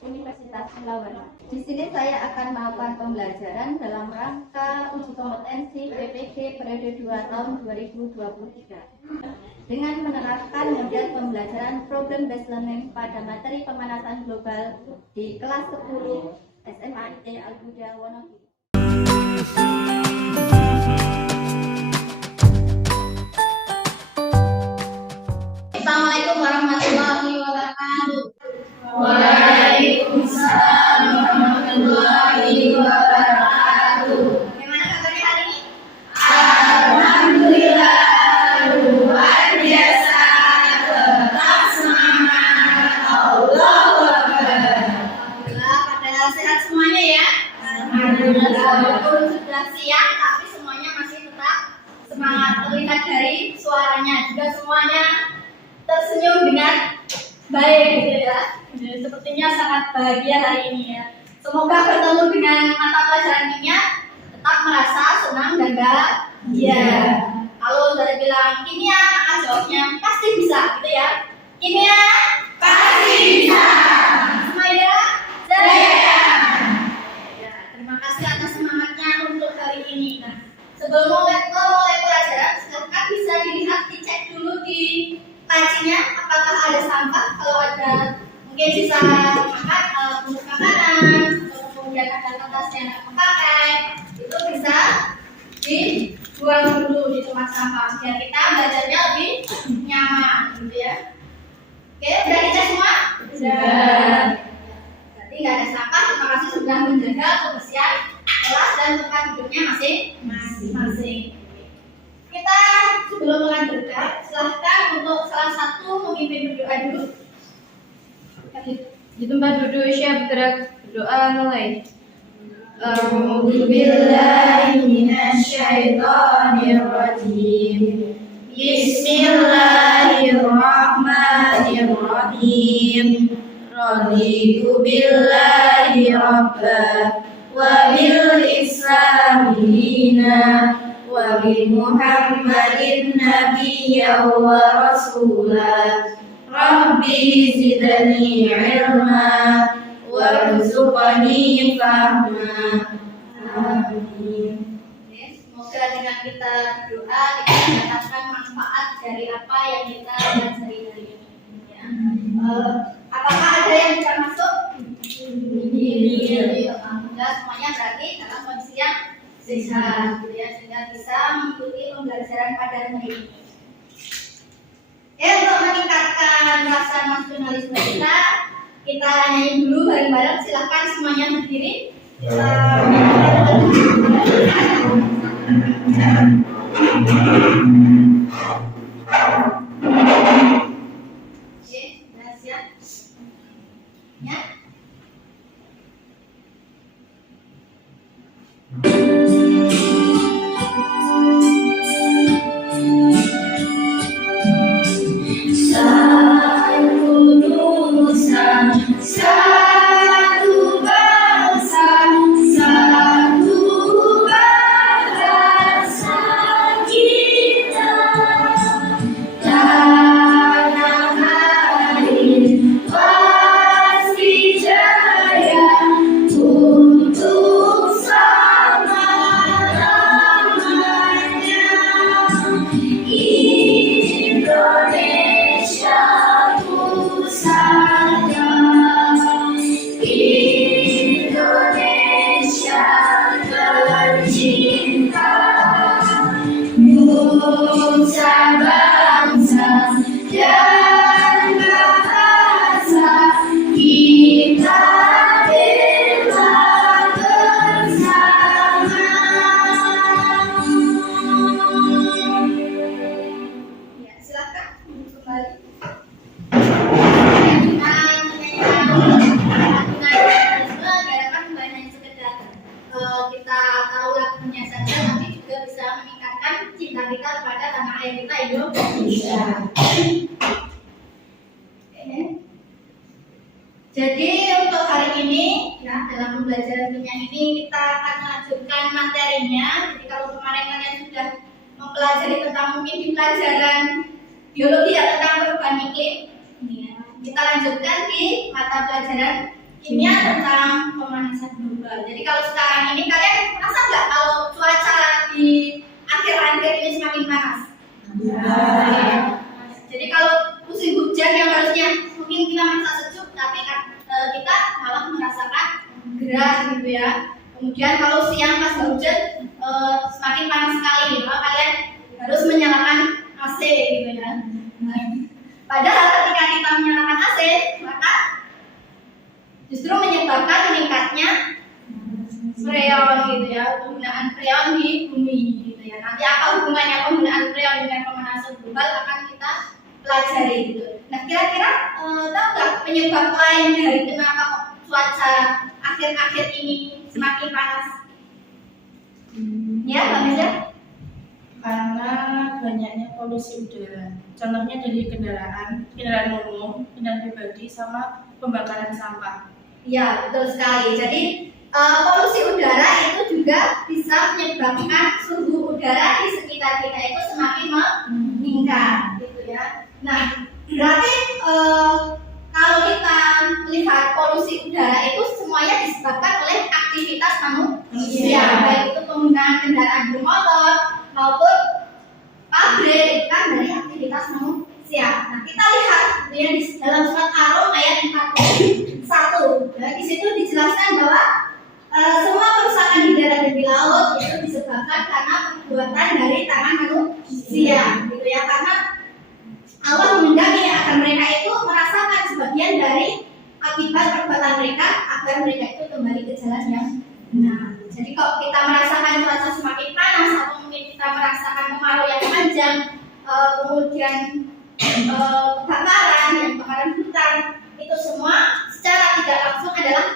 Universitas Melawarna. Di sini saya akan melakukan pembelajaran dalam rangka uji kompetensi PPG periode 2 tahun 2023 dengan menerapkan model pembelajaran problem based learning pada materi pemanasan global di kelas 10 SMA IT Al-Huda Wonogiri. Assalamualaikum warahmatullahi wabarakatuh. Waalaikumsalam warahmatullahi wabarakatuh. Bagaimana kabarnya hari ini? Alhamdulillah, luar biasa. Tetap semangat. Allahu Akbar. Alhamdulillah pada sehat semuanya ya. Alhamdulillah. Walaupun sudah siang tapi semuanya masih tetap semangat. Terlihat dari suaranya juga semuanya tersenyum dengan baik gitu ya. Sepertinya sangat bahagia hari ini ya. Semoga bertemu dengan mata pelajaran kimia tetap merasa senang dan bahagia. Kalau sudah bilang kimia, maka jawabnya pasti bisa gitu ya. Kimia Pasti bisa. Semuanya Jaya. Ya, terima kasih atas semangatnya untuk hari ini. Nah, sebelum mulai pelajaran, silakan bisa dilihat, dicek dulu di lacinya apakah ada sampah. Kalau ada mungkin sisa bungkus makanan atau kemudian ada kertas yang nggak terpakai, itu bisa dibuang dulu di tempat sampah biar kita belajarnya lebih nyaman gitu ya. Oke, udah dicek semua? Sudah. Berarti nggak ada sampah. Terima kasih sudah menjaga kebersihan kelas dan tempat duduknya masing-masing. Kita sebelum melanjutkan, silahkan untuk salah satu memimpin berdoa dulu. Di tempat duduk siap gerak berdoa mulai. A'udzu billahi minasyaitonir rajim. Bismillahirrahmanirrahim. Raditu billahi rabba wa bil islami dina wa bi Muhammadin nabiyyan wa rasula. Rabbi zidni ilma warzuqni fahma. Amin. Semoga dengan kita berdoa kita mendapatkan manfaat dari apa yang kita pelajari hari ini. Ya. Apakah ada yang bisa masuk? Iya. Alhamdulillah semuanya berarti dalam kondisi yang sehat, gitu ya, sehingga bisa mengikuti pembelajaran pada hari ini. Ya, untuk meningkatkan rasa nasionalisme kita nyanyi dulu bareng-bareng. Silahkan semuanya berdiri. Oke, sudah siap? Ya. Satu nusa, satu bangsa, satu bahasa kita. Tanah air pasti jaya untuk selama-lamanya. Indonesia pusaka, Indonesia tercinta, nusa bangsa dan bahasa kita bela bersama. Ya, silakan kembali. Kita tahu lagunya saja, tapi juga bisa meningkatkan cinta kita kepada tanah air kita Indonesia. Jadi untuk hari ini, ya dalam pembelajaran kimia ini kita akan melanjutkan materinya. Jadi kalau kemarin kalian sudah mempelajari tentang mungkin di pelajaran biologi ya tentang perubahan iklim, ya, kita lanjutkan di mata pelajaran Ini tentang pemanasan global. Jadi kalau sekarang ini kalian merasa nggak kalau cuaca di akhir-akhir ini semakin panas? Jadi kalau musim hujan yang harusnya mungkin kita merasa sejuk, tapi kita malah merasakan gerah gitu ya. Kemudian kalau siang pas hujan semakin panas sekali, maka kalian harus menyalakan AC gitu ya. Padahal ketika kita menyalakan AC, maka justru menyebabkan meningkatnya freon gitu ya, penggunaan freon di bumi gitu ya. Nanti apa hubungannya penggunaan freon dengan pemanasan global akan kita pelajari gitu. Nah, kira-kira tahu nggak penyebab lain dari kenapa cuaca akhir-akhir ini semakin panas? Ya, Mbak Meza? Karena banyaknya polusi udara. Contohnya dari kendaraan umum, kendaraan pribadi, sama pembakaran sampah. Ya, betul sekali. Jadi polusi udara itu juga bisa menyebabkan suhu udara di sekitar kita itu semakin meningkat, gitu ya. Nah, berarti kalau kita lihat polusi udara itu semuanya disebabkan oleh aktivitas manusia, baik itu penggunaan kendaraan bermotor maupun pabrik, itu kan dari aktivitas manusia. Nah, kita lihat ya, di dalam surat Ar-Rum ayat 41, ya, di situ dijelaskan bahwa semua kerusakan di darat dan di laut itu disebabkan karena perbuatan dari tangan manusia, gitu ya. Karena Allah menghendaki agar mereka itu merasakan sebagian dari akibat perbuatan mereka agar mereka itu kembali ke jalan yang benar. Jadi kalau kita merasakan cuaca semakin panas atau mungkin kita merasakan kemarau yang panjang, kemudian kebakaran hutan, itu semua secara tidak langsung adalah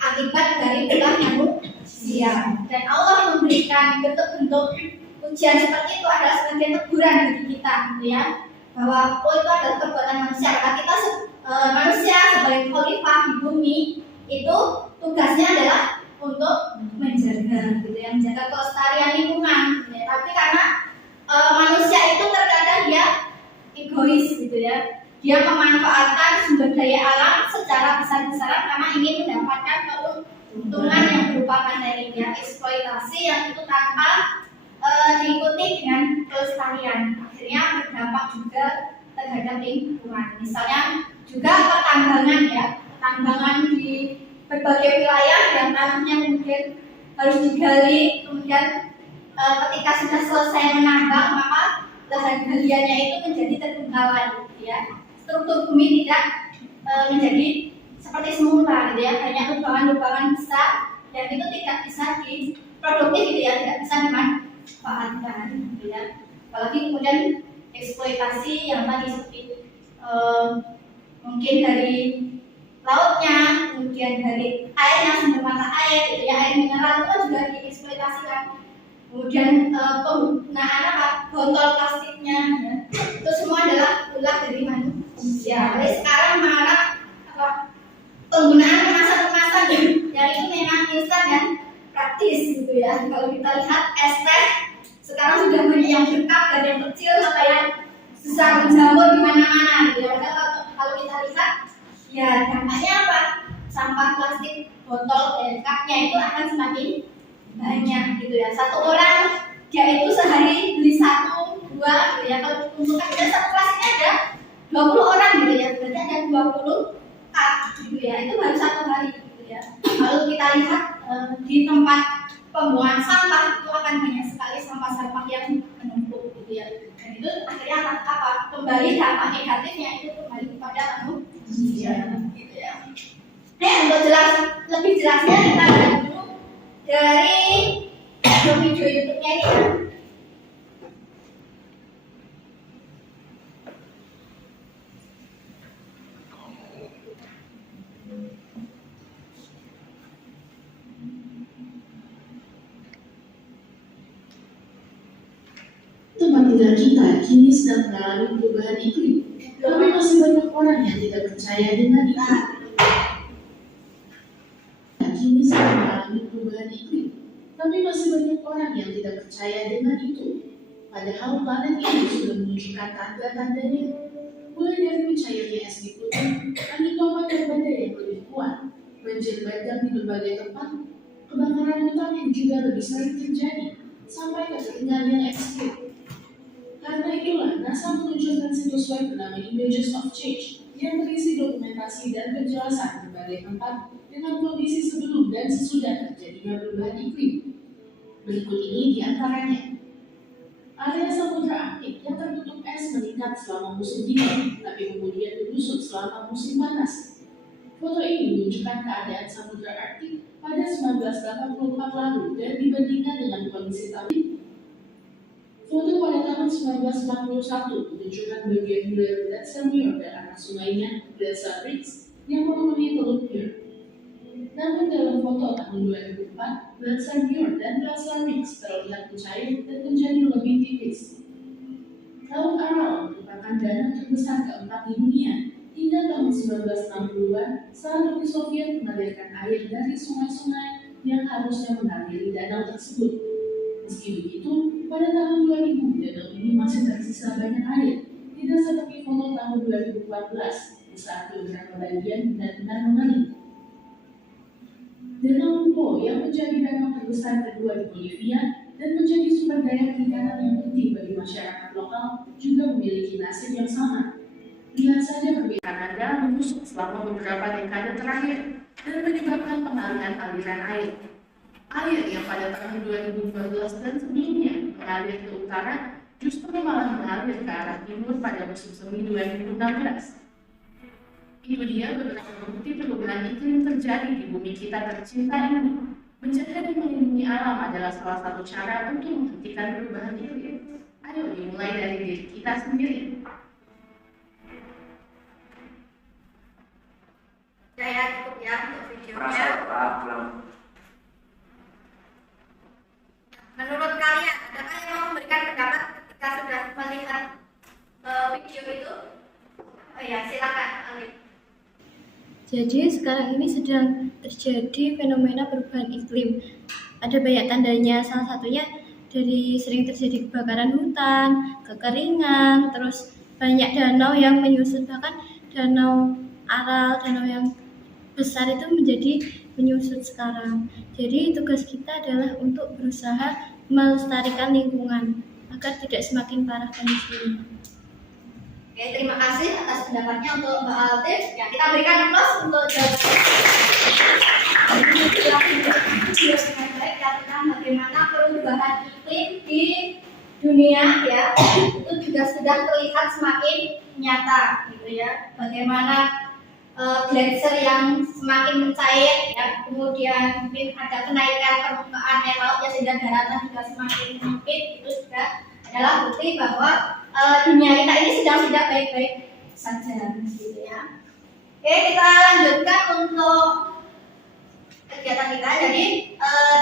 akibat dari ulah manusia. Dan Allah memberikan bentuk-bentuk ujian seperti itu adalah sebagai teguran bagi kita, gitu ya, bahwa itu adalah perbuatan manusia. Karena kita manusia sebagai khalifah di bumi itu tugasnya adalah untuk menjaga, gitu ya, menjaga kelestarian lingkungan. Gitu ya. Tapi karena manusia itu terkadang dia egois, gitu ya, dia memanfaatkan sumber daya alam secara besar-besaran karena ingin mendapatkan keuntungan yang berupa materi, ya, eksploitasi yang itu tanpa diikuti dengan kelestarian, akhirnya berdampak juga terhadap lingkungan. Misalnya juga pertambangan, ya, pertambangan di berbagai wilayah yang tanahnya mungkin harus digali, kemudian ketika sudah selesai menambang maka lahan galiannya itu menjadi terbengkalai, gitu ya. Struktur bumi tidak menjadi seperti semula, gitu ya. Banyak lubangan-lubangan besar yang itu tidak bisa diproduktif, gitu ya, tidak bisa dimanfaatkan, gitu ya. Apalagi kemudian eksploitasi yang tadi seperti mungkin dari lautnya, kemudian dari airnya, sumber mata air, gitu ya, air mineral itu kan juga dieksploitasikan. Kemudian penggunaan botol plastiknya, ya, itu semua adalah ulah dari manusia. Jadi sekarang marak penggunaan kemasan-kemasan yang itu memang instan dan praktis, gitu ya. Kalau kita lihat es teh sekarang sudah banyak yang berkap dan yang kecil sampai yang besar menjamur di mana-mana, gitu ya. Kalau kita lihat, ya dampaknya apa? Sampah plastik botol cupnya itu akan semakin banyak, gitu ya. Satu orang dia itu sehari beli 1, 2, gitu ya. Kalau dikumpulkan dia satu plastiknya ada 20 orang, gitu ya. Berarti ada 20 cup, gitu ya. Itu baru satu hari, gitu ya. Kalau kita lihat di tempat pembuangan sampah itu akan banyak sekali sampah-sampah yang menumpuk, gitu ya. Dan itu akhirnya akan apa? Kembali dampak negatifnya itu kembali kepada manusia, gitu ya. Nah, untuk lebih jelasnya kita lihat dulu dari video YouTube-nya ini, ya. Tempat tinggal kita kini sedang mengalami perubahan iklim, tapi masih banyak orang yang tidak percaya dengan itu. Kini sedang mengalami perubahan iklim, tapi masih banyak orang yang tidak percaya dengan itu. Padahal planet ini sudah menunjukkan tanda-tandanya, mulai dari mencairnya es di kutub, angin topan dan badai yang lebih kuat, banjir bandang di berbagai tempat, kebakaran hutan yang juga lebih sering terjadi, sampai kekeringan yang ekstrim. Karena itulah, NASA meluncurkan situs web bernama Images of Change yang berisi dokumentasi dan penjelasan berbagai tempat dengan kondisi sebelum dan sesudah terjadinya perubahan iklim. Berikut ini di antaranya. Area Samudra Arktik yang tertutup es meningkat selama musim dingin, tapi kemudian menyusut selama musim panas. Foto ini menunjukkan keadaan Samudra Arktik pada 1984 lalu dan dibandingkan dengan kondisi tahun ini. Foto pada tahun 1941 menunjukkan bagian hilir Glacier Muir dan anak sungainya Glacier Ridge yang memenuhi Teluk Muir. Namun dalam foto tahun 2004, Glacier Muir dan Glacier Ridge terlihat mencair dan menjadi lebih tipis. Laut Aral merupakan danau terbesar keempat di dunia hingga tahun 1960-an saat Uni Soviet mengalirkan air dari sungai-sungai yang harusnya mengaliri danau tersebut. Meski begitu, pada tahun 2000 danau ini masih tersisa banyak air, tidak seperti foto tahun 2014 di saat beberapa bagian benar-benar mengering. Danau Lupo yang menjadi danau terbesar kedua di Bolivia dan menjadi sumber daya perikanan yang penting bagi masyarakat lokal juga memiliki nasib yang sama. Lihat saja perbedaan Kanada menyusut selama beberapa dekade terakhir dan menyebabkan pengalihan aliran air. Air yang pada tahun 2012 dan sebelumnya mengalir ke utara justru malah mengalir ke arah timur pada musim semi 2016. Itu dia beberapa bukti perubahan iklim terjadi di bumi kita tercinta ini. Menjaga dan melindungi alam adalah salah satu cara untuk menghentikan perubahan iklim. Ayo dimulai dari diri kita sendiri. Ya cukup ya untuk videonya. Menurut kalian, adakah yang mau memberikan pendapat ketika sudah melihat video itu? Oh ya, silakan Alif. Jadi sekarang ini sedang terjadi fenomena perubahan iklim. Ada banyak tandanya, salah satunya dari sering terjadi kebakaran hutan, kekeringan, terus banyak danau yang menyusut, bahkan danau Aral, danau yang besar itu menjadi menyusut sekarang. Jadi tugas kita adalah untuk berusaha melestarikan lingkungan agar tidak semakin parah kondisinya. Oke, terima kasih atas pendapatnya untuk Mbak Altif. Ya, kita berikan aplaus untuk video dengan baik ya, tentang bagaimana perubahan iklim di dunia ya itu juga sudah terlihat semakin nyata gitu ya. Bagaimana glacier yang semakin mencair ya, kemudian mungkin ada kenaikan permukaan air laut ya, sehingga daratan juga semakin sempit. Itu juga adalah bukti bahwa dunia kita ini sedang tidak baik-baik saja gitu ya. Oke, kita lanjutkan untuk kegiatan kita. Jadi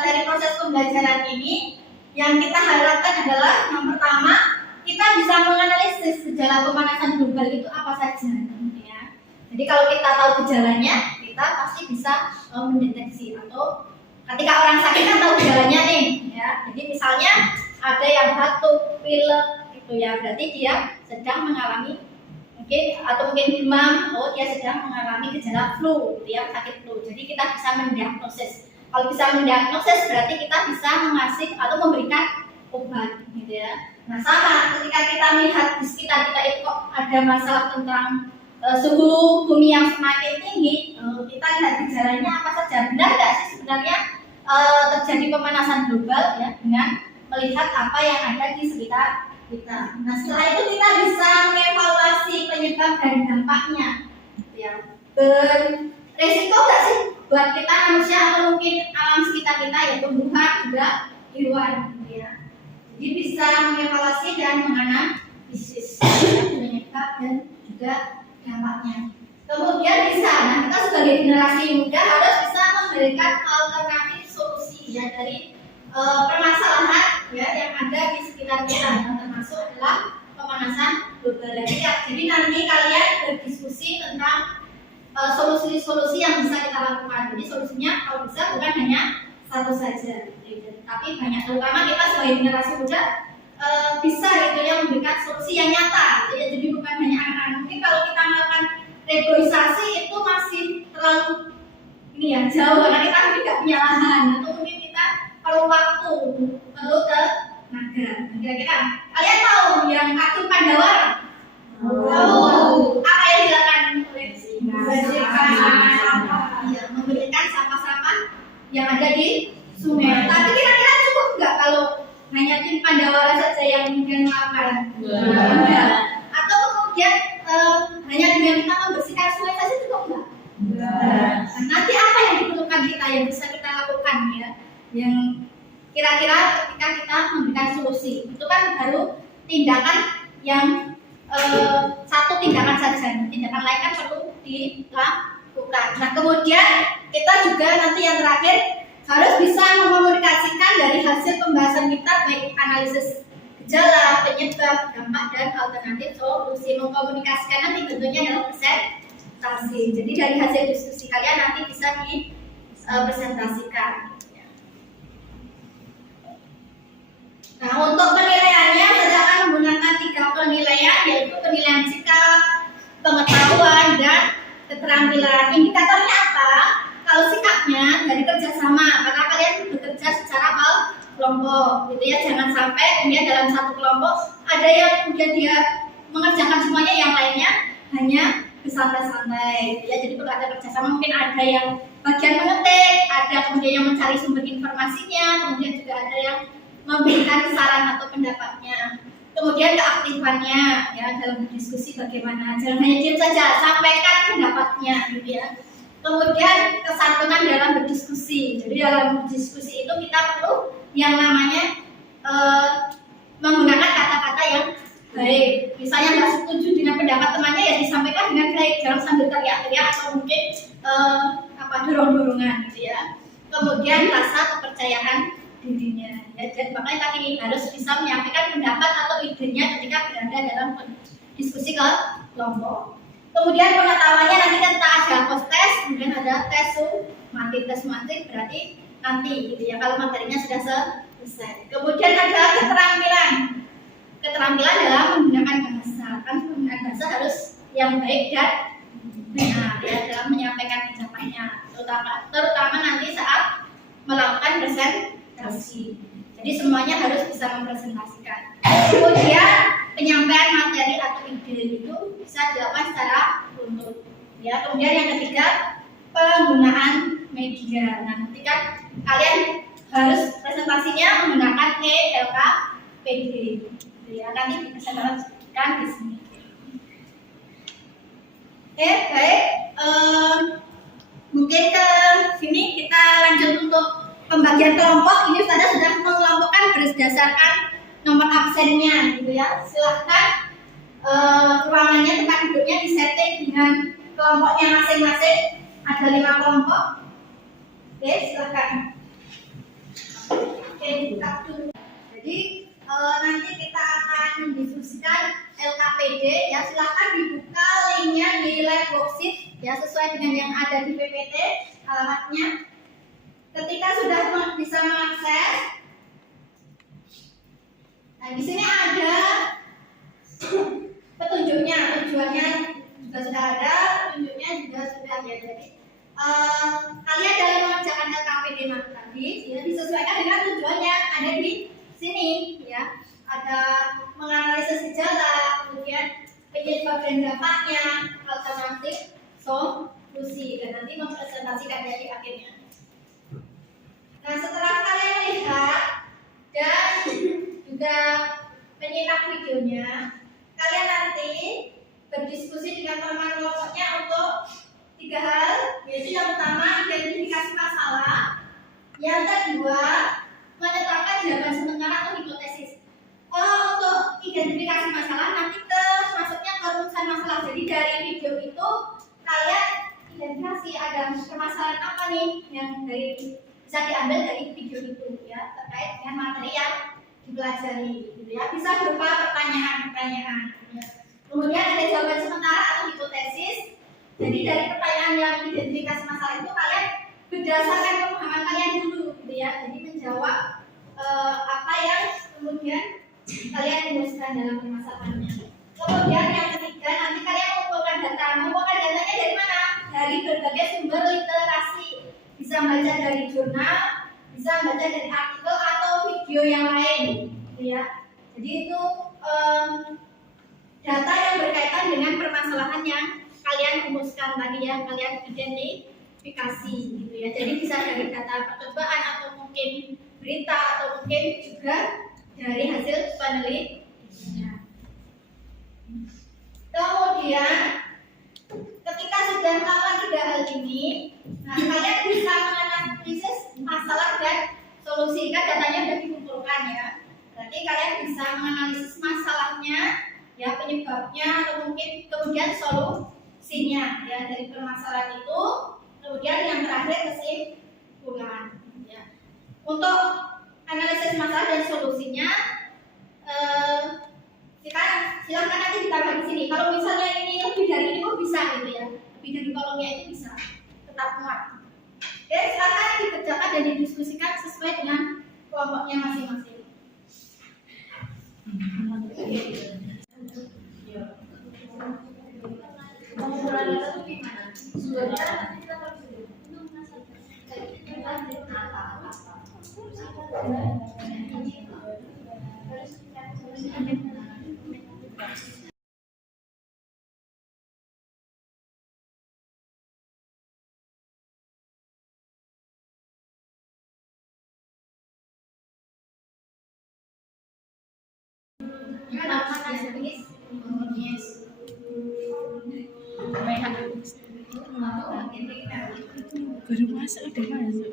dari proses pembelajaran ini yang kita harapkan adalah yang pertama kita bisa menganalisis gejala pemanasan global itu apa saja. Jadi kalau kita tahu gejalanya, kita pasti bisa mendeteksi, atau ketika orang sakit kan tahu gejalanya nih, ya. Jadi misalnya ada yang batuk, pilek, gitu ya, berarti dia sedang mengalami mungkin demam, atau dia sedang mengalami gejala flu, gitu ya, sakit flu. Jadi kita bisa mendiagnosis. Kalau bisa mendiagnosis, berarti kita bisa mengasih atau memberikan obat, gitu ya. Nah sama, ketika kita melihat di sekitar kita itu kok ada masalah tentang suhu bumi yang semakin tinggi, kita lihat gejalanya apa saja. Benar nggak sih sebenarnya terjadi pemanasan global ya, dengan melihat apa yang ada di sekitar kita. Nah setelah itu kita bisa mengevaluasi penyebab dan dampaknya ya. Beresiko nggak sih buat kita manusia atau mungkin alam sekitar kita ya, tumbuhan juga hewan ya. Jadi bisa mengevaluasi dan menganalisis penyebab dan juga dampaknya. Kemudian bisa, nah kita sebagai generasi muda harus bisa memberikan alternatif solusi ya dari permasalahan ya yang ada di sekitar kita, yang termasuk adalah pemanasan global. Jadi nanti kalian berdiskusi tentang solusi-solusi yang bisa kita lakukan. Jadi solusinya kalau bisa bukan hanya satu saja, tapi banyak. Terutama kita sebagai generasi muda bisa gitu ya memberikan solusi yang nyata gitu ya. Jadi bukan hanya angan-angan. Mungkin kalau kita melakukan reboisasi itu masih terlalu ini ya jauh karena kita tidak punya lahan atau mungkin kita perlu waktu, perlu tenaga. Kira-kira kalian tahu yang Agung Pandawara? Tahu. Apa yang dilakukan oleh membersihkan sampah-sampah yang ada di sungai. Tapi kira-kira cukup nggak kalau hanya tim Pandawara saja yang kemudian melakukan? Enggak. Atau kemudian hanya dengan kita membersihkan sungai saja cukup nggak? Nanti apa yang diperlukan kita yang bisa kita lakukan ya? Yang kira-kira ketika kita memberikan solusi itu kan baru tindakan yang satu tindakan saja, tindakan lain kan perlu dilakukan. Nah kemudian kita juga nanti yang terakhir harus bisa mengkomunikasikan dari hasil pembahasan kita baik analisis gejala, penyebab, dampak dan alternatif solusi. Mengkomunikasikan nanti bentuknya dalam presentasi. Jadi dari hasil diskusi kalian nanti bisa dipresentasikan. Nah, untuk penilaiannya saya akan menggunakan 3 penilaian, yaitu penilaian sikap, pengetahuan, dan keterampilan. Indikatornya apa? Kalau sikapnya dari kerjasama, karena kalian bekerja secara kelompok, gitu ya. Jangan sampai kemudian dalam satu kelompok ada yang kemudian dia mengerjakan semuanya, yang lainnya hanya bersantai-santai, gitu ya. Jadi perlu ada kerjasama. Mungkin ada yang bagian mengetik, ada kemudian yang mencari sumber informasinya, kemudian juga ada yang memberikan saran atau pendapatnya. Kemudian keaktifannya ya dalam berdiskusi bagaimana, jangan hanya diam saja, sampaikan pendapatnya gitu ya. Kemudian kesantunan dalam berdiskusi. Jadi dalam berdiskusi itu kita perlu yang namanya menggunakan kata-kata yang baik. Misalnya nggak setuju dengan pendapat temannya ya disampaikan dengan baik, jangan sambil teriak-teriak atau mungkin dorong-dorongan gitu ya. Kemudian rasa kepercayaan dirinya ya, dan makanya tadi harus bisa menyampaikan pendapat atau idenya ketika berada dalam diskusi kelompok. Kemudian pengetahuannya nanti kita ada post test, kemudian ada tes sumatif. Tes sumatif berarti nanti gitu ya kalau materinya sudah selesai. Kemudian ada keterampilan dalam menggunakan bahasa. Kan penggunaan bahasa harus yang baik dan benar ya dalam menyampaikan ucapannya, terutama nanti saat melakukan presentasi. Jadi semuanya harus bisa mempresentasikan. Kemudian penyampaian materi atau ide itu bisa dilakukan secara runtut. Ya, kemudian yang ketiga penggunaan media. Nah, nanti kan kalian harus presentasinya menggunakan LKPD. Ya, nanti dipresentasikan di sini. Oke, baik. Mungkin ke sini kita lanjut untuk pembagian kelompok. Ini Ustazah sudah mengelompokkan berdasarkan nomor absennya gitu ya. Silahkan ruangannya, tempat duduknya disetting dengan kelompoknya masing-masing. Ada 5 kelompok. Oke, silahkan. Oke, buka dulu. Jadi nanti kita akan mendiskusikan LKPD ya. Silahkan dibuka linknya di live worksheet ya, sesuai dengan yang ada di PPT alamatnya. Ketika sudah bisa mengakses, nah di sini ada petunjuknya, tujuannya juga sudah ada, petunjuknya juga sudah ada. Jadi kalian dalam mengerjakan LKPD tadi ya, disesuaikan dengan tujuannya ada di sini ya. Ada menganalisis gejala, kemudian penyebab dan dampaknya, alternatif solusi, dan nanti mempresentasikannya di akhirnya. Nah, setelah kalian lihat dan juga menyimak videonya, kalian nanti berdiskusi dengan teman kelompoknya untuk 3 hal, yaitu yang pertama identifikasi masalah, yang kedua menetapkan jawaban sementara atau hipotesis. Kalau untuk identifikasi masalah nanti masuknya ke rumusan masalah. Jadi dari video itu kalian identifikasi ada permasalahan apa nih yang bisa diambil dari video itu ya, terkait dengan materi yang dipelajari gitu ya. Bisa berupa pertanyaan-pertanyaan ya. Kemudian ada jawaban sementara atau hipotesis. Jadi dari pertanyaan yang identifikasi masalah itu kalian berdasarkan pemahaman kalian dulu gitu ya. Jadi menjawab apa yang kemudian kalian rumuskan dalam permasalahannya. Kemudian yang ketiga nanti kalian mengumpulkan data. Mengumpulkan datanya dari mana? Dari berbagai sumber literasi bisa baca dari jurnal, bisa baca dari artikel atau video yang lain, gitu ya. Jadi itu data yang berkaitan dengan permasalahan yang kalian rumuskan tadi ya, kalian identifikasi gitu ya. Jadi bisa dari data percobaan atau mungkin berita atau mungkin juga dari hasil penelitian. Kemudian ketika sudah melakukan tiga hal ini, nah kalian bisa menganalisis masalah dan solusi. Kan datanya sudah dikumpulkan ya. Berarti kalian bisa menganalisis masalahnya, ya penyebabnya atau mungkin kemudian solusinya ya dari permasalahan itu. Kemudian yang terakhir kesimpulan. Ya. Untuk analisis masalah dan solusinya, silahkan nanti ditambah di sini. Kalau misalnya ini lebih dari ini pun bisa gitu ya. Lebih dari kolomnya itu bisa tetap muat. Oke, silahkan dikerjakan dan didiskusikan sesuai dengan kelompoknya masing-masing. Gimana Mas? Baru masuk udah masuk.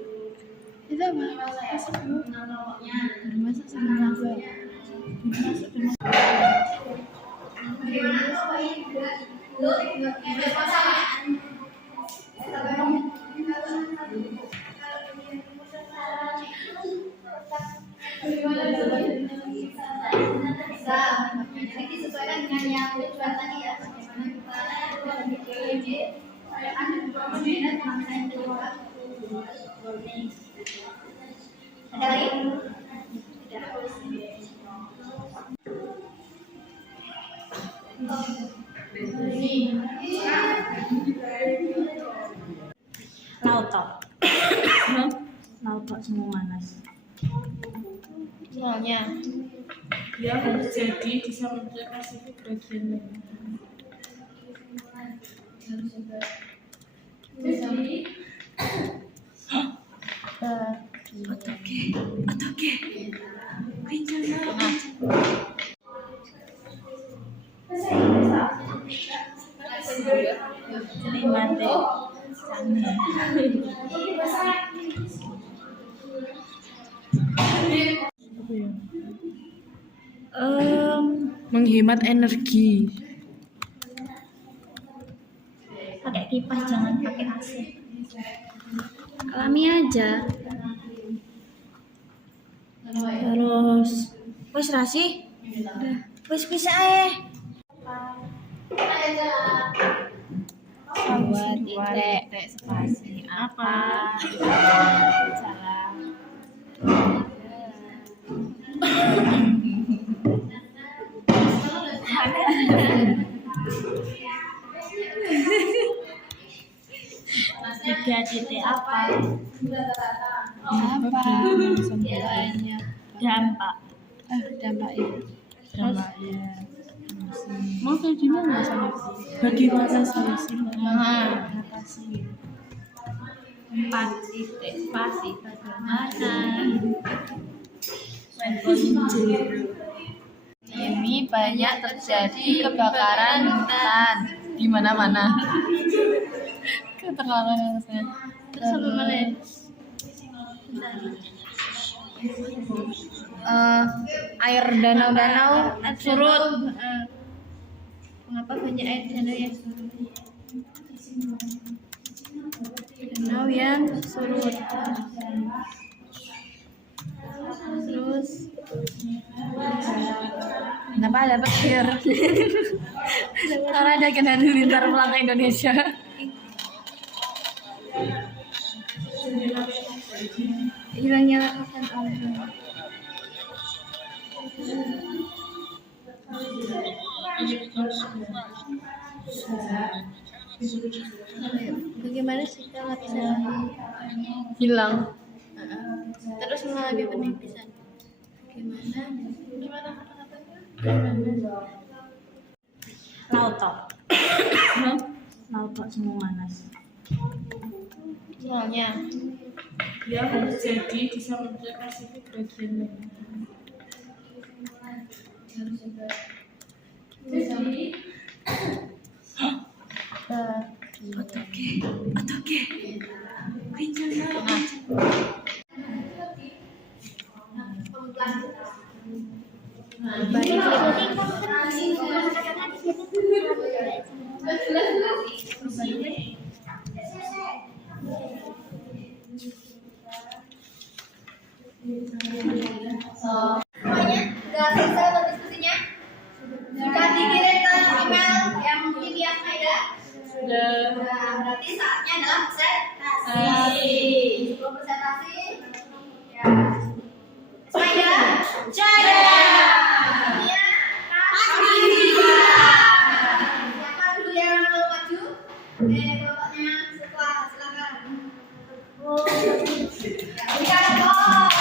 Itu apa? Masuk dulu. Baru masuk sama masuk. Baru masuk udah masuk. Bisa, jadi disesuaikan dengan yang tujuan tadi ya. Bagaimana kita ada lagi? Lautok. Lautok semua manas. Soalnya dia harus jadi di Samudra Pasifik bagian lain. Oke. Mate. Menghemat energi. Pakai kipas, jangan pakai AC. Alami aja. Terus wis rasi? Udah. Wis bisa Dua titik spasi apa? Salah. Tiga titik apa? Dampak. Dampaknya. Mau kayak gimana solusi? Bagaimana solusinya? Atasi. 4 titik spasi bagaimana? Ini banyak terjadi kebakaran hutan di mana-mana. Keterlaluan harusnya. Terus apa mana? Air danau-danau surut. Mengapa banyak air danau yang surut? Danau yang surut. Terus Kenapa ada petir? Karena ada kendaraan lintar pulang ke Indonesia. hilangnya lapisan ozon. Bagaimana jika lapisan Hilang. terus mengalami penipisan? Gimana kata-katanya? Lautok. Lautok semua manas. Soalnya Dia harus jadi di Samudra Pasifik bagian lain. Jadi semuanya udah selesai untuk diskusinya. Jika dikirim ke email yang mungkin di Asmaida, nah, berarti saatnya adalah presentasi. Sebelum presentasi, ya. Asmaida, jaya. Iya, pasti. Siapa dulu yang mau maju? Bapaknya suka, silakan. Ya, berikan aplaus.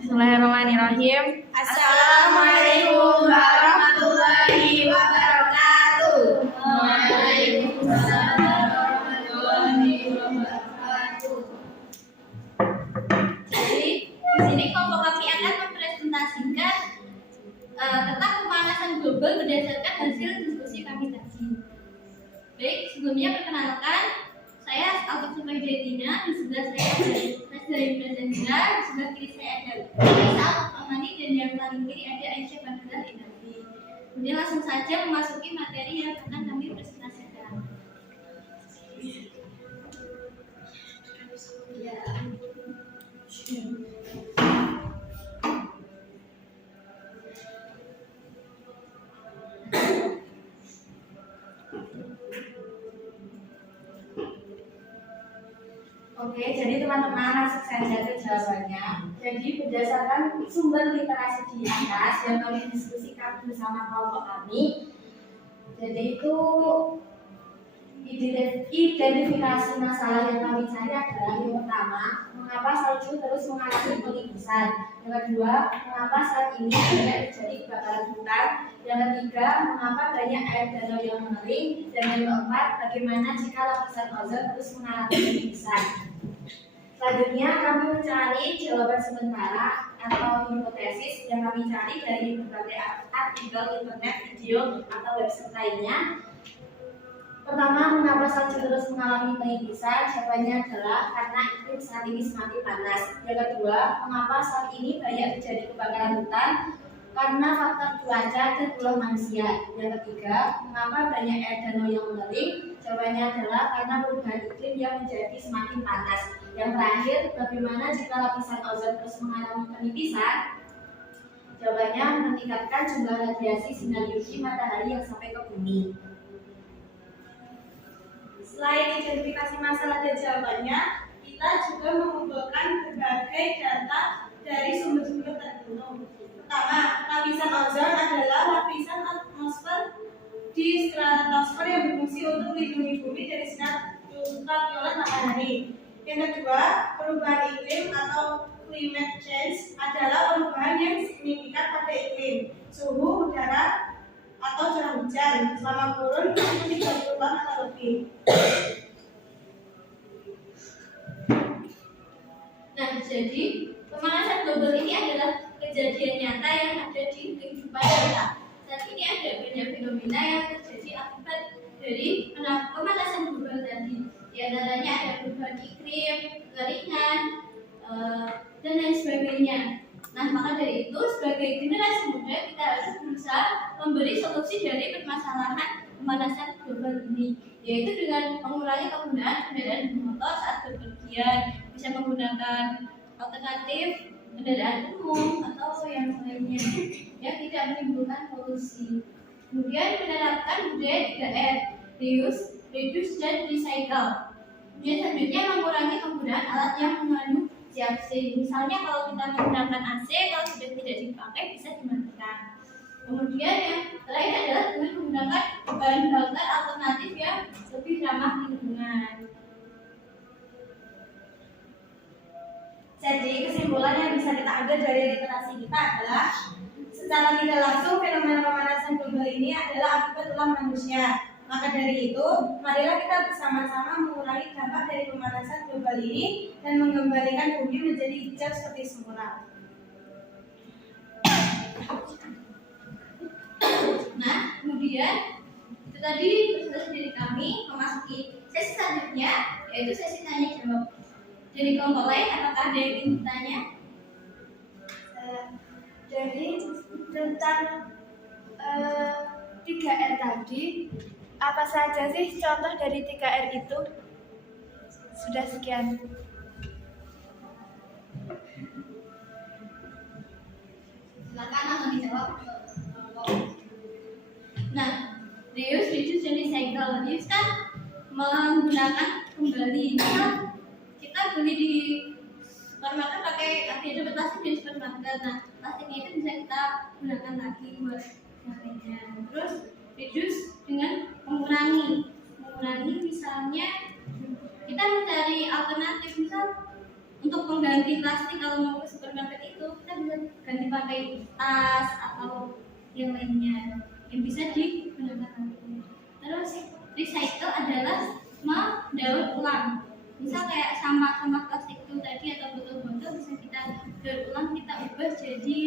Bismillahirrahmanirrahim. Assalamualaikum warahmatullahi wabarakatuh. Waalaikumsalam warahmatullahi wabarakatuh. Jadi di sini kelompok kami akan mempresentasikan tentang pemanasan global berdasarkan hasil diskusi kami tadi. Baik, sebelumnya perkenalkan, saya Alfa Sumaidina, di sebelah saya ada Mas Zainul Zandra, di sebelah kiri saya ada Sal Amani, dan yang paling kiri ada Aisyah Badra Inafi. Kemudian langsung saja memasuki materi yang akan kami presentasikan. Oke, jadi teman-teman langsung saja ke jawabannya. Jadi berdasarkan sumber literasi di atas yang kami diskusikan bersama kelompok kami, jadi itu identifikasi masalah yang kami cari adalah yang pertama, mengapa salju terus mengalami penipisan. Yang kedua, mengapa saat ini banyak terjadi kebakaran hutan. Yang ketiga, mengapa banyak air danau yang mengering. Dan yang keempat, bagaimana jika lapisan ozon terus mengalami penipisan. Selanjutnya kami mencari jawaban sementara atau hipotesis yang kami cari dari berbagai artikel internet, video, atau website lainnya. Pertama, mengapa salju terus mengalami penipisan? Jawabannya adalah karena iklim saat ini semakin panas. Yang kedua, mengapa saat ini banyak terjadi kebakaran hutan? Karena faktor cuaca dan ulah manusia. Yang ketiga, mengapa banyak air danau yang mengering? Jawabannya adalah karena perubahan iklim yang menjadi semakin panas. Yang terakhir, bagaimana jika lapisan ozon terus mengalami penipisan? Jawabannya meningkatkan jumlah radiasi sinar UV matahari yang sampai ke bumi. Selain identifikasi masalah dan jawabannya, kita juga mengumpulkan berbagai data dari sumber-sumber tertentu. Pertama, lapisan ozon adalah lapisan atmosfer di stratosfer yang berfungsi untuk melindungi bumi dari sinar ultraviolet matahari. Yang kedua, perubahan iklim atau climate change adalah perubahan yang signifikan pada iklim, suhu udara, atau curah hujan selama kurun 30 tahun atau lebih. Nah, jadi pemanasan global ini adalah kejadian nyata yang ada di kehidupan kita. Saat ini ada banyak fenomena yang terjadi akibat dari pemanasan global tadi. Di antaranya ada perubahan iklim, kekeringan, dan lain sebagainya. Nah, maka dari itu sebagai generasi muda kita harus berusaha memberi solusi dari permasalahan pemanasan global ini, yaitu dengan mengurangi penggunaan kendaraan bermotor saat bepergian, bisa menggunakan alternatif kendaraan umum atau yang lainnya yang tidak menimbulkan polusi. Kemudian menerapkan budaya 3R, reuse, reduce, dan recycle. Kemudian selanjutnya mengurangi penggunaan alat yang mengandung CFC. Misalnya kalau kita menggunakan AC, kalau sudah tidak dipakai bisa dimatikan. Kemudian yang terakhir adalah dengan menggunakan bahan bakar alternatif yang lebih ramah lingkungan. Jadi kesimpulan yang bisa kita ambil dari literasi kita adalah secara tidak langsung fenomena pemanasan global ini adalah akibat ulah manusia. Maka dari itu, marilah kita bersama-sama mengurangi dampak dari pemanasan global ini dan mengembalikan bumi menjadi hijau seperti semula. Nah, kemudian itu tadi presentasi dari kami memasuki sesi selanjutnya, yaitu sesi tanya jawab. Jadi kelompok lain, apakah ada yang ingin bertanya? Jadi tentang 3R tadi, apa saja sih contoh dari 3R itu? Sudah sekian. Silakan langsung dijawab. Nah, reuse, reduce, dan recycle. Reuse kan menggunakan kembali. Misal kita beli di supermarket pakai ada plastik di supermarket. Nah, plastiknya itu bisa kita gunakan lagi buat yang lainnya. Terus reduce dengan mengurangi misalnya kita mencari alternatif, misal untuk mengganti plastik kalau mau ke supermarket itu kita bisa ganti pakai tas atau yang lainnya yang bisa digunakan lagi. Terus recycle adalah mendaur ulang, misal kayak sampah plastik itu tadi atau botol-botol bisa kita daur ulang, kita ubah jadi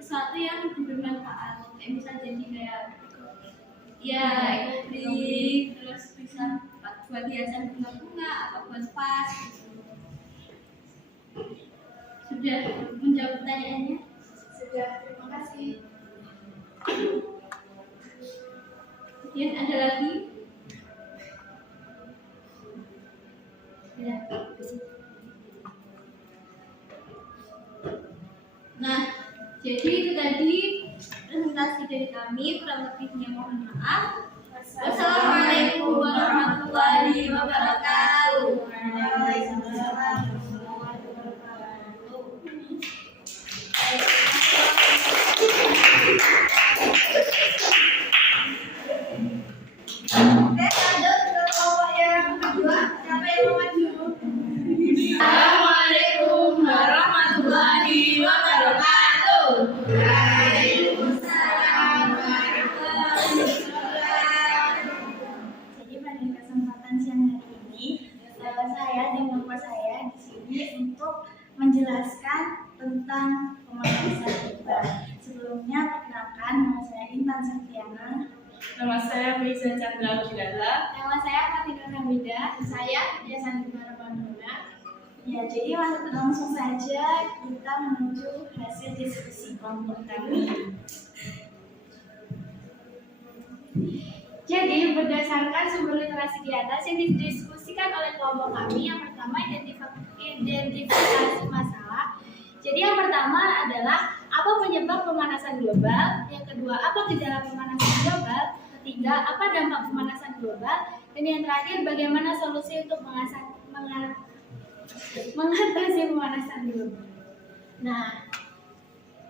sesuatu yang lebih bermanfaat, kayak bisa jadi kayak ya ekobrik, terus bisa buat hiasan bunga-bunga atau buat vas gitu. Sudah menjawab pertanyaannya? Sudah, terima kasih. Kemudian ada lagi? Ya. Nah, jadi itu tadi presentasi dari kami, kurang lebihnya mohon maaf. Wassalamualaikum warahmatullahi wabarakatuh. Lanjut ke kelompok yang kedua. Siapa yang mau maju? Assalamualaikum warahmatullahi wabarakatuh. Jadi pada kesempatan siang hari ini, saya dan bapak saya di sini untuk menjelaskan tentang pemanasan global. Sebelumnya perkenalkan, nama saya Intan Septiana. Nama saya Riza Chandra Wirala. Nama saya Fatina Hamida. Saya Biasan Banduna. Ya, jadi langsung saja kita menuju hasil diskusi kelompok kami. Jadi berdasarkan sumber literasi di atas yang didiskusikan oleh kelompok kami, yang pertama identifikasi masalah. Jadi yang pertama adalah apa penyebab pemanasan global, yang kedua apa gejala pemanasan global, ketiga apa dampak pemanasan global, dan yang terakhir bagaimana solusi untuk mengatasi pemanasan global. Nah,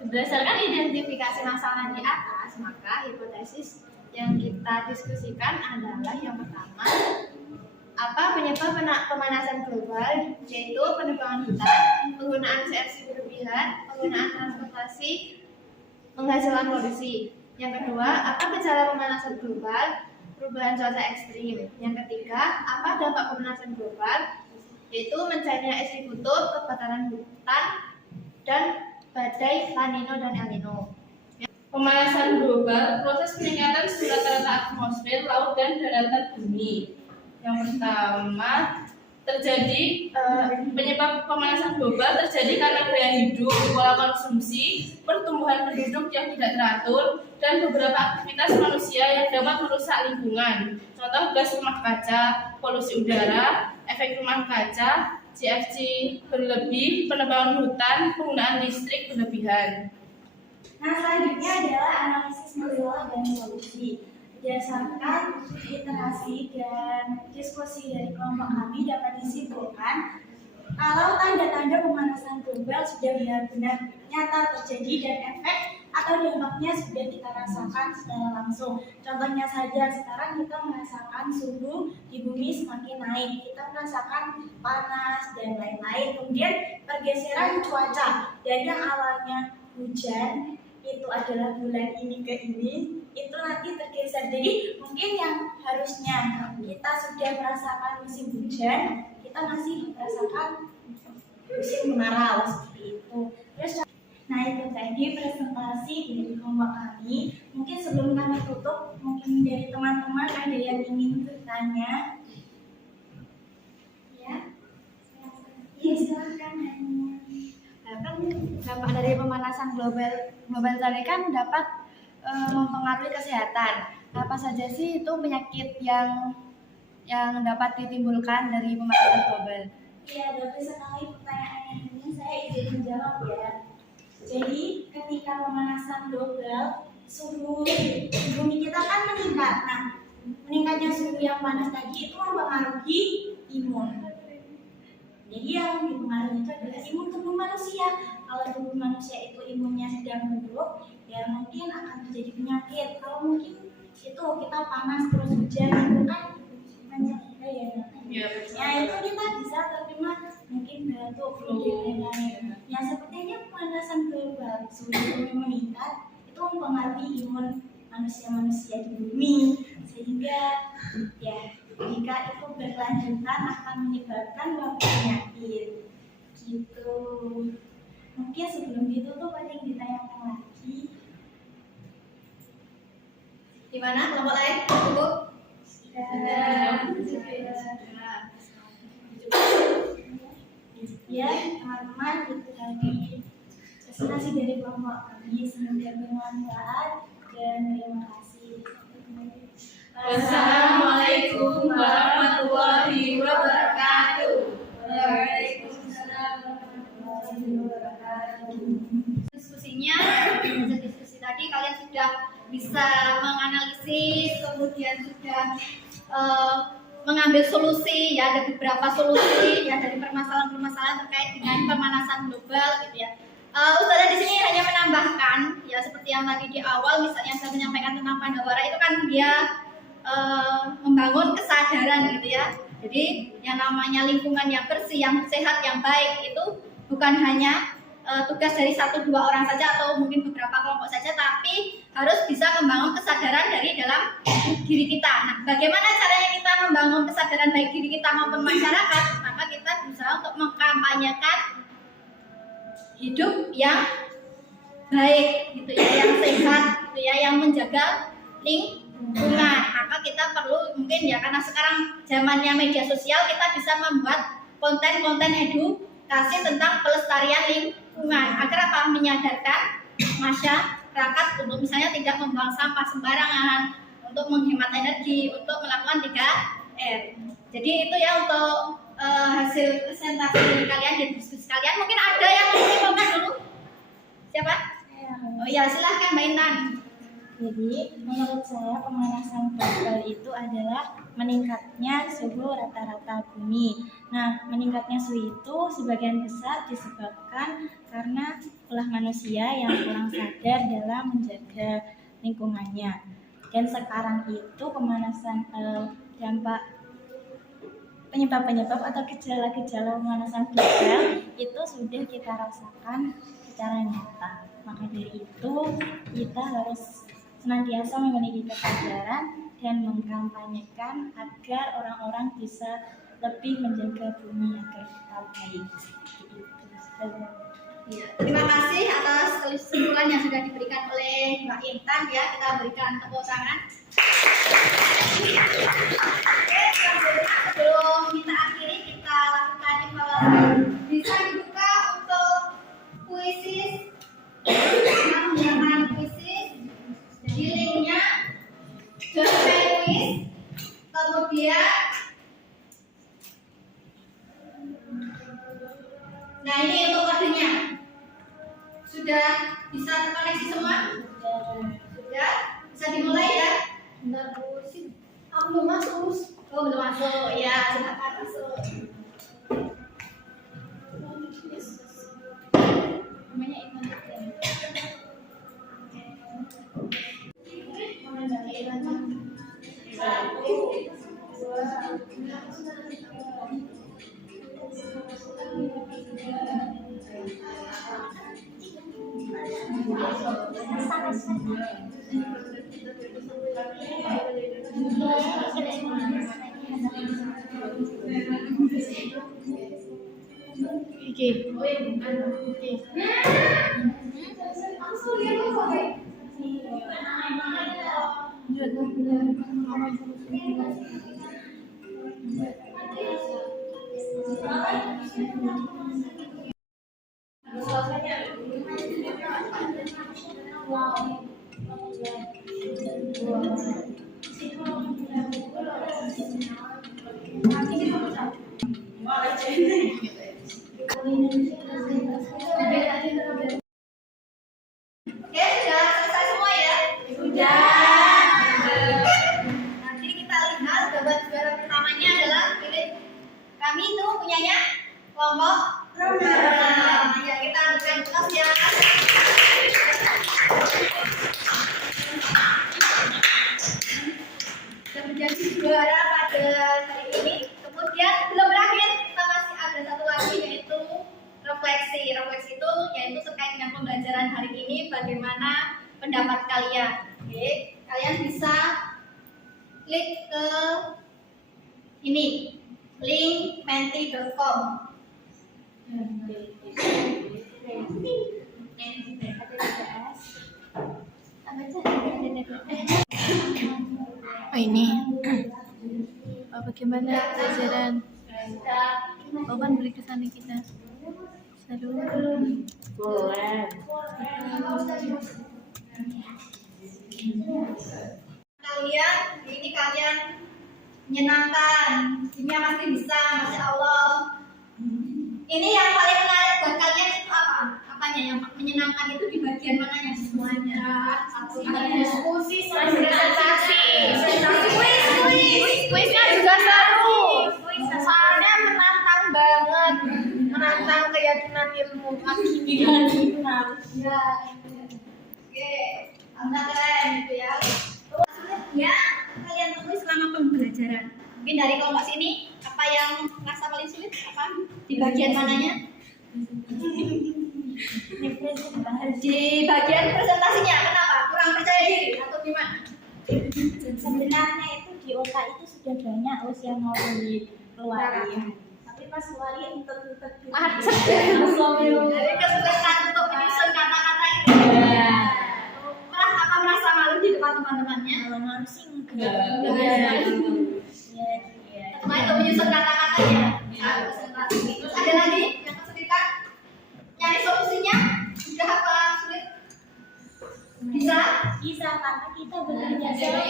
berdasarkan identifikasi masalah di atas, maka hipotesis yang kita diskusikan adalah yang pertama, apa penyebab pemanasan global, yaitu penebangan hutan, penggunaan CFC berlebihan, penggunaan transportasi, penghasilan polusi. Yang kedua, apa gejala pemanasan global, perubahan cuaca ekstrim. Yang ketiga, apa dampak pemanasan global, yaitu mencairnya es di kutub, kebakaran hutan, dan badai La Nino dan El Nino. Pemanasan global, proses peningkatan suhu rata-rata atmosfer, laut, dan daratan bumi. Yang pertama, terjadi penyebab pemanasan global terjadi karena gaya hidup, pola konsumsi, pertumbuhan penduduk yang tidak teratur, dan beberapa aktivitas manusia yang dapat merusak lingkungan. Contoh gas rumah kaca, polusi udara, efek rumah kaca, CFC berlebih, penebangan hutan, penggunaan listrik berlebihan. Nah, selanjutnya adalah analisis masalah dan solusi. Berdasarkan literasi dan diskusi dari kelompok kami dapat disimpulkan kalau tanda-tanda pemanasan global sudah benar-benar nyata terjadi dan efek atau dampaknya sudah kita rasakan secara langsung. Contohnya saja sekarang kita merasakan suhu di bumi semakin naik, kita merasakan panas dan lain-lain. Kemudian pergeseran cuaca dari yang awalnya hujan itu adalah bulan ini ke ini, itu nanti tergeser. Jadi mungkin yang harusnya kita sudah merasakan musim hujan, kita masih merasakan musim kemarau seperti itu. Terus, nah itu tadi presentasi dari kelompok kami. Mungkin sebelum kami tutup, mungkin dari teman-teman ada yang ingin bertanya? Ya, ya silakan. Kan dampak dari pemanasan global tadi kan dapat mempengaruhi kesehatan. Apa saja sih itu penyakit yang dapat ditimbulkan dari pemanasan global? Iya, bagus sekali pertanyaannya ini. Saya izin menjawab ya. Jadi ketika pemanasan global, suhu bumi kita kan meningkat. Nah, meningkatnya suhu yang panas tadi itu mempengaruhi imun. Jadi yang dipengaruhi itu adalah imun tubuh manusia. Kalau tubuh manusia itu imunnya sedang buruk, ya mungkin akan terjadi penyakit. Kalau mungkin itu kita panas terus hujan itu kan mencegah ya. Ya itu kita bisa terkena mungkin batuk, flu dan lain-lain. Ya sepertinya pemanasan global suhu bumi meningkat itu mempengaruhi imun manusia-manusia di bumi, sehingga ya jika itu berkelanjutan akan menyebabkan wabah penyakit gitu. Mungkin sebelum ditutup ada yang ditanyakan lagi. Gimana kelompok lain? Cukup? Ya teman-teman, itu tadi presentasi dari kelompok kami. Semoga bermanfaat dan terima kasih. Assalamualaikum warahmatullahi wabarakatuh. Waalaikumsalam warahmatullahi wabarakatuh. Diskusinya, hasil diskusi tadi kalian sudah bisa menganalisis, kemudian sudah mengambil solusi, ya ada beberapa solusi ya dari permasalahan-permasalahan terkait dengan pemanasan global gitu ya. Ustazah di sini hanya menambahkan ya seperti yang tadi di awal misalnya saya menyampaikan tentang Pandawara itu kan dia membangun kesadaran gitu ya. Jadi yang namanya lingkungan yang bersih, yang sehat, yang baik itu bukan hanya tugas dari 1-2 orang saja atau mungkin beberapa kelompok saja, tapi harus bisa membangun kesadaran dari dalam diri kita. Nah, bagaimana caranya kita membangun kesadaran baik diri kita maupun masyarakat? Maka kita berusaha untuk mengkampanyekan hidup yang baik, gitu ya, yang sehat, gitu ya, yang menjaga lingkungan. Maka kita perlu mungkin ya karena sekarang zamannya media sosial, kita bisa membuat konten-konten edukasi tentang pelestarian lingkungan agar apa? Menyadarkan masyarakat untuk misalnya tidak membuang sampah sembarangan, untuk menghemat energi, untuk melakukan 3R. Jadi itu ya untuk hasil presentasi dari kalian dan diskusi kalian. Mungkin ada yang mau menyimpulkan dulu? Siapa? Oh ya, silahkan Mbak Intan. Jadi menurut saya pemanasan global itu adalah meningkatnya suhu rata-rata bumi. Nah, meningkatnya suhu itu sebagian besar disebabkan karena ulah manusia yang kurang sadar dalam menjaga lingkungannya. Dan sekarang itu pemanasan dampak penyebab-penyebab atau gejala-gejala pemanasan global itu sudah kita rasakan secara nyata. Maka dari itu kita harus senantiasa memiliki kesadaran dan mengkampanyekan agar orang-orang bisa lebih menjaga bumi agar tetap baik. Ya, terima kasih atas kesimpulan yang sudah diberikan oleh Mbak Intan ya. Kita berikan tepuk tangan. Oke, sebelum kita akhiri, kita lakukan evaluasi. Bisa dibuka untuk kuisis, mengerjakan kuisis. Jadi linknya survei kuis, kemudian nah ini untuk kodenya. Sudah bisa terkoneksi semua? Sudah? Bisa dimulai ya? belum masuk. Oh, belum masuk. Ya, silakan masuk. Namanya Iman. Iki. Oke, sudah selesai semua ya? Sudah. Nanti kita lihat gambar juara pertamanya adalah milik kami itu punyanya kelompok Roma. Ya, kita berikan kelas ya. Sudah menjadi juara pada hari ini. Kemudian belum berakhir, kita masih ada satu lagi yaitu refleksi. Refleksi itu yaitu terkait dengan pembelajaran hari ini, bagaimana pendapat kalian. Oke, kalian bisa klik ke ini, link menti.com. Oh ini. Oh, bagaimana pelajaran? Oh kan beri kesan kita. Seru. Kalian, ini kalian menyenangkan, ini pasti bisa, masya Allah. Ini yang paling menarik buat kalian itu apa? Apanya yang menyenangkan itu di bagian mananya semuanya? Satu diskusi sama presentasi. Kuisnya juga seru. Soalnya menantang banget, menantang keyakinan ilmu. Ya. Oke, anda keren gitu ya. Ya, kalian temui selama pembelajaran. Mungkin dari kelompok sini, apa yang merasa paling sulit? Apa? Di bagian mananya? Di bagian presentasinya. Kenapa? Kurang percaya diri atau gimana? Sebenarnya itu di otak itu sudah banyak yang mau dikeluarin. Tapi pas keluarin entet-entet gitu. Jadi kesulitan untuk menyusun kata-kata itu. Merasa malu di depan teman-temannya? Kalau malu sih enggak. Cuma itu menyusun kata-katanya. Saat presentasi. Terus ada lagi yang kesulitan? Nyari solusinya? Sudah apa sulit? Bisa? Bisa karena kita bekerja Iya. sama.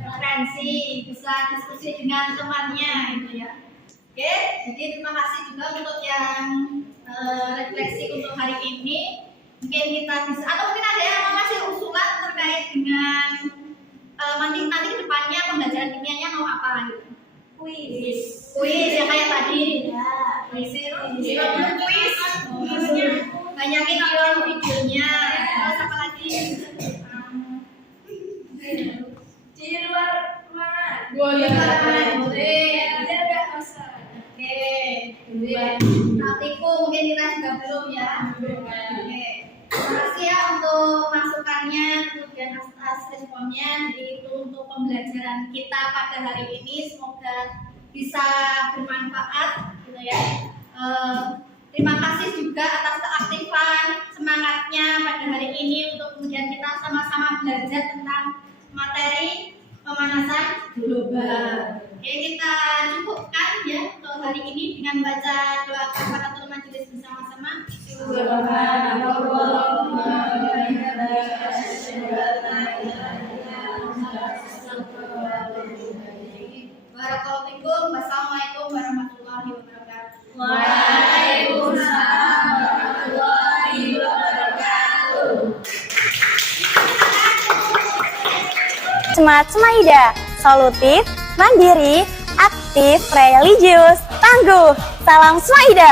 Referensi, bisa diskusi dengan temannya gitu ya. Oke, jadi terima kasih juga untuk yang refleksi untuk hari ini. Mungkin kita bisa, atau mungkin ada yang mau ngasih usulan terkait dengan nanti ke depannya pembelajaran kimianya mau apa gitu. Kuis ya kayak tadi. Ya. Kuis. Banyakin nonton videonya. Terus apa lagi? Di luar mana? Boleh. Oke. Praktikum mungkin kita juga belum ya. Oke. Terima kasih ya untuk masukannya, kemudian atas responnya. Jadi itu untuk pembelajaran kita pada hari ini, semoga bisa bermanfaat gitu ya. Terima kasih juga atas keaktifan semangatnya pada hari ini untuk kemudian kita sama-sama belajar tentang materi pemanasan global. Oke, kita cukupkan ya untuk hari ini dengan baca doa kafaratul majelis bersama-sama. Barakallahu fikum. Wassalamualaikum warahmatullahi wabarakatuh. Waalaikumsalam warahmatullahi wabarakatuh. Semangat Semaida, solutif, mandiri, aktif, religius, tangguh. Salam Swaida.